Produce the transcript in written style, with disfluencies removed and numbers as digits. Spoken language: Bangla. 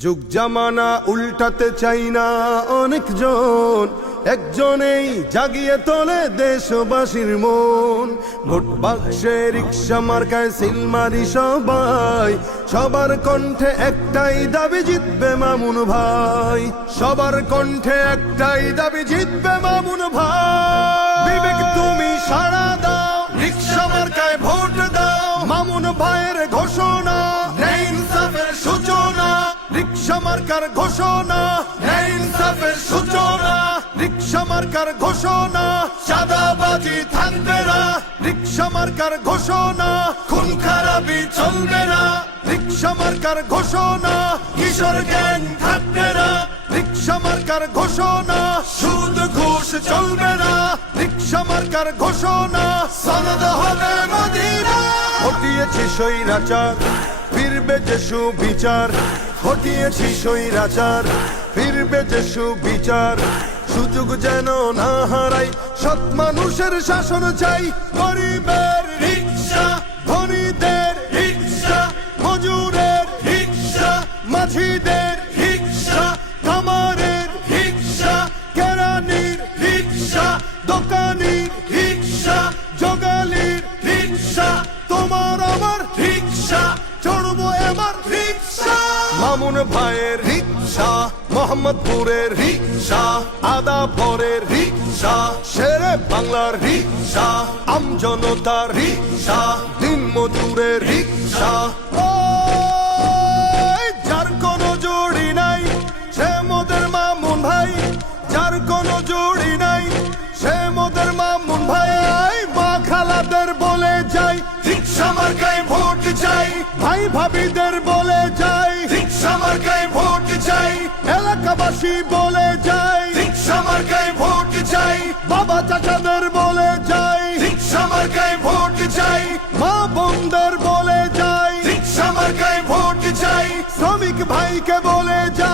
যুগ জামানা উল্টাতে চাই না অনেকজন, একজনেই জাগিয়ে তোলে দেশবাসীর মন। ভোট বাক্সে রিক্সা মার্কায় সিল মারি সবাই, সবার কণ্ঠে একটাই দাবি জিতবে মামুন ভাই। সবার কণ্ঠে একটাই দাবি জিতবে মামুন ভাই। বিবেক তুমি সাড়া দাও, রিক্সা মার্কায় ভোট দাও। মামুন ভাইয়ের ঘোষণা, ন্যায় ইনসাফের সূচনা। রিক্সা মার্কার ঘোষণা, ন্যায় ইনসাফের সূচনা। রিক্সা মার্কার ঘোষণা, চাঁদাবাজি থাকবে না। রিক্সা মার্কার ঘোষণা, খুন খারাপি চলবে না। রিক্সা মার্কার ঘোষণা, কিশোর গ্যাং থাকবে না। রিক্সা মার্কার ঘোষণা, সুদ ঘুষ চলবে না। রিক্সা মার্কার ঘোষণা, সনদ হবে মদিনা। হটিয়েছি স্বৈরাচার, ফিরবে যে সুবিচার। হটিয়েছি স্বৈরাচার, ফিরবে যে সুবিচার। সুযোগ যেন না হারাই, সৎ মানুষের শাসন চাই। গরিবের রিক্সা, ধনীদের রিক্সা, মজুরের রিক্সা, মাঝিদের রিক্সা, কামারের রিক্সা, কেরানির রিক্সা, দোকানির রিক্সা, জোগালির রিক্সা। তোমার আমার রিক্সা, চড়বো এবার রিক্সা। মামুন ভাইয়ের রিক্সা, মোহাম্মদপুরের রিক্সা, আদাবরের রিক্সা, শেরে বাংলার রিক্সা, আমজনতার রিক্সা, দিন মজুরের রিক্সা। যার কোনো জুড়ি নাই সে মোদের মামুন ভাই। যার কোনো জুড়ি নাই সে মোদের মামুন ভাই। মা খালাদের বলে যাই, রিক্সা মার্কায় ভোট চাই। ভাই ভাবিদের বলে যাই, রিক্সা মার্কায় ভোট চাই। এলাকাবাসী বলে যাই, রিক্সা মার্কায় ভোট চাই। বাবা চাচাদের বলে যাই, রিক্সা মার্কায় ভোট চাই। মা বোনদের বলে যাই, রিক্সা মার্কায় ভোট চাই। শ্রমিক ভাইকে বলে যাই,